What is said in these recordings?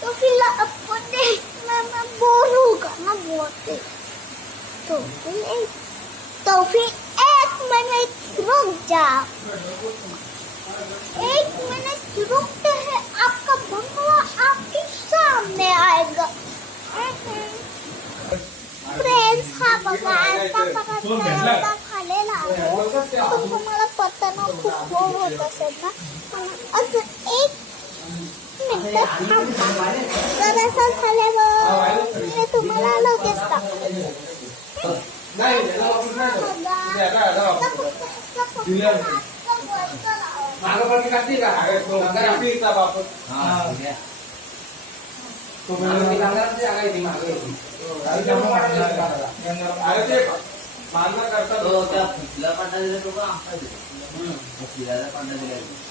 तो फिर अपन मैं बोर होगा ना बहुत तो फिर एक मिनट रुक जाओ, एक मिनट रुकते हैं, आपका बंगला आपके सामने आएगा। फ्रेंड्स हा बघा आता खालेला आहे, तुम्हाला पत्ता ना खूप बोर होत असेल ना, अजून एक मिनिट थांबा, जरासा झाल्यावर मी तुम्हाला लगेच दाखवते।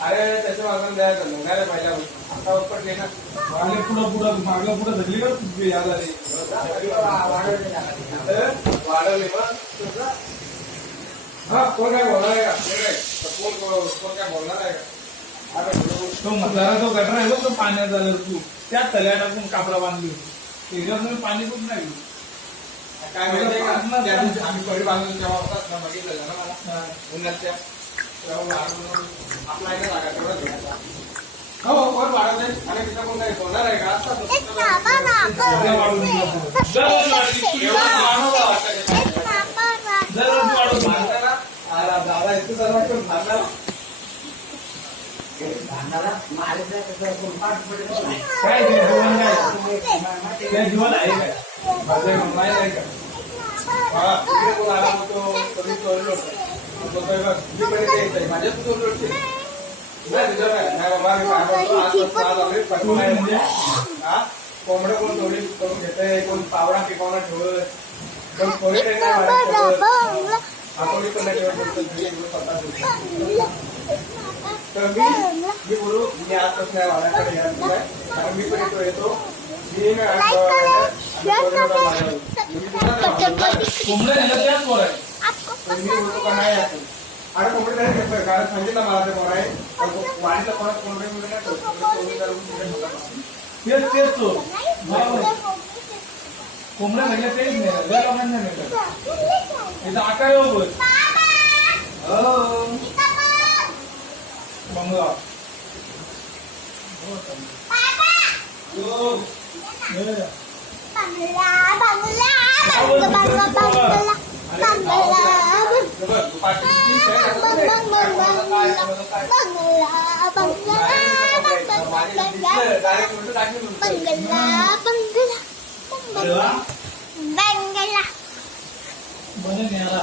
अरे त्याच्या मागून द्यायचं लंगायला पाहिजे आता उपटले ना मागले पुढं मागलं पुढं धरली का याद आली वाढवले मग हा कोण काय बोलणार आहे का कोण काय बोलणार आहे का तो जरा जो गटर आहे तो पाण्यात झालं तू त्या तल्या टाकून कापडा बांधली त्याच्यात पाणी पण नाही काय माहिती का आम्ही कडी बांधून तेव्हा होतात ना बघितलं ना मला उन्हाच्या आपला आहे का तेवढा घ्यायचा हो कोण वाढत आहे आणि तिथं कोण काही बोलणार आहे का दादा येतो जरा वाटून भांडणार काय जीवन काय जीवन आहे काय माझे नाही का तिकडे कोण आला होतो कधी चोरलो होतो माझ्या चोरलो होते कोंबडं कोण चोरी करून घेतय कोण पावडा पिकवणं ठेवत कोण कोणी आठवडी पण नाही तर मी बोलू मी आजच नाही वाड्याकडे यायचं मी पण येतो मी कोंबडं नेलं त्याच वर आहे मी बोलतो का नाही असं आणि कोंबडी तरी घेतोय कारण सांगितलं मला ते बरं आहे वाडीला परत कोंबडी मिळून तेच तेच तो कोंबड्या म्हटलं तेच नाही लय लोकांना मिळतं इथं आकार बोल बंगला बने न्यारा